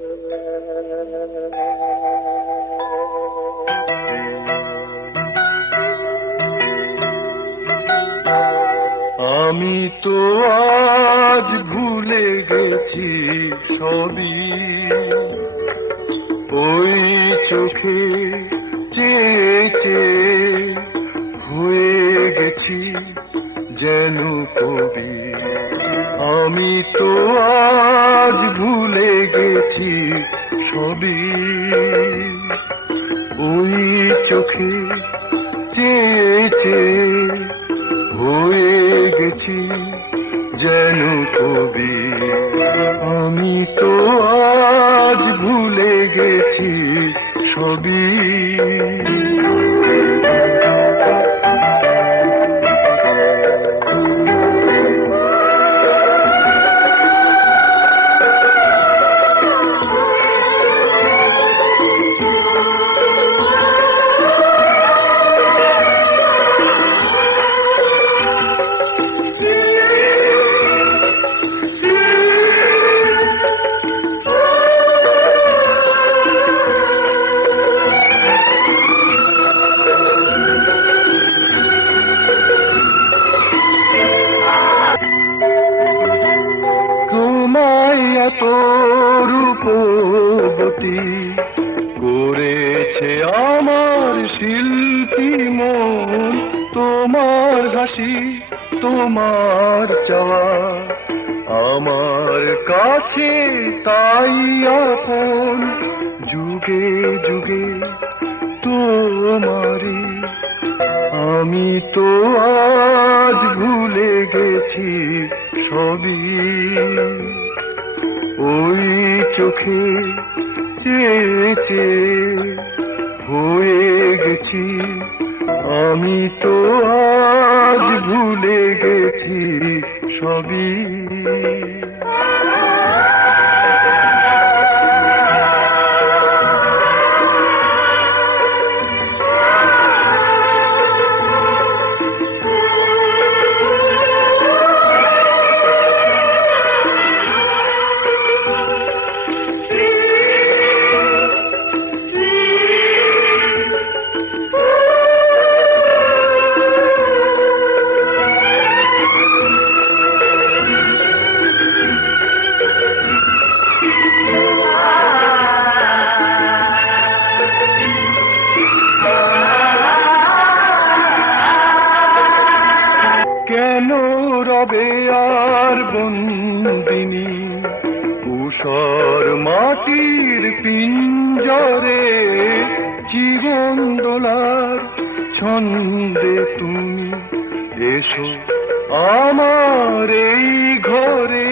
আমি তো আজ ভুলে গেছি সবই, ওই চোখে চেয়ে চেয়ে হয়ে গেছি যেন কবি। আমি তো আজ ভুলে গেছি সবই, ওই চোখে চেয়ে চেয়ে হয়ে গেছি যেন কবি। আমি তো আজ ভুলে গেছি সবই। এত রূপবতী করেছে আমার শিল্পী মন, তোমার হাসি তোমার চাওয়া আমার কাছে তাই আপন। যুগে যুগে তোমারি আমি তো আজ ভুলে গেছি সবই, ওই চোখে চেয়ে চেয়ে হয়ে গেছি। আমি তো আজ ভুলে গেছি সবই। কেন রবে আর বন্দিনী উষর মাটির পিঞ্জরে, জীবন দোলার ছন্দে তুমি এসো আমার এই ঘরে,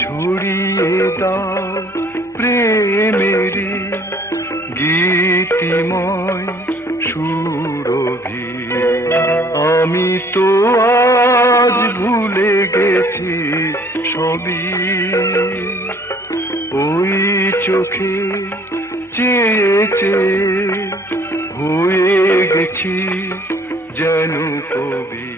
ছড়িয়ে দাও প্রেমেরই গীতিময় সুরভি। আমি তো আজ ভুলে গেছি সবই, ওই চোখে চেয়ে চেয়ে হয়ে গেছি যেন কবি।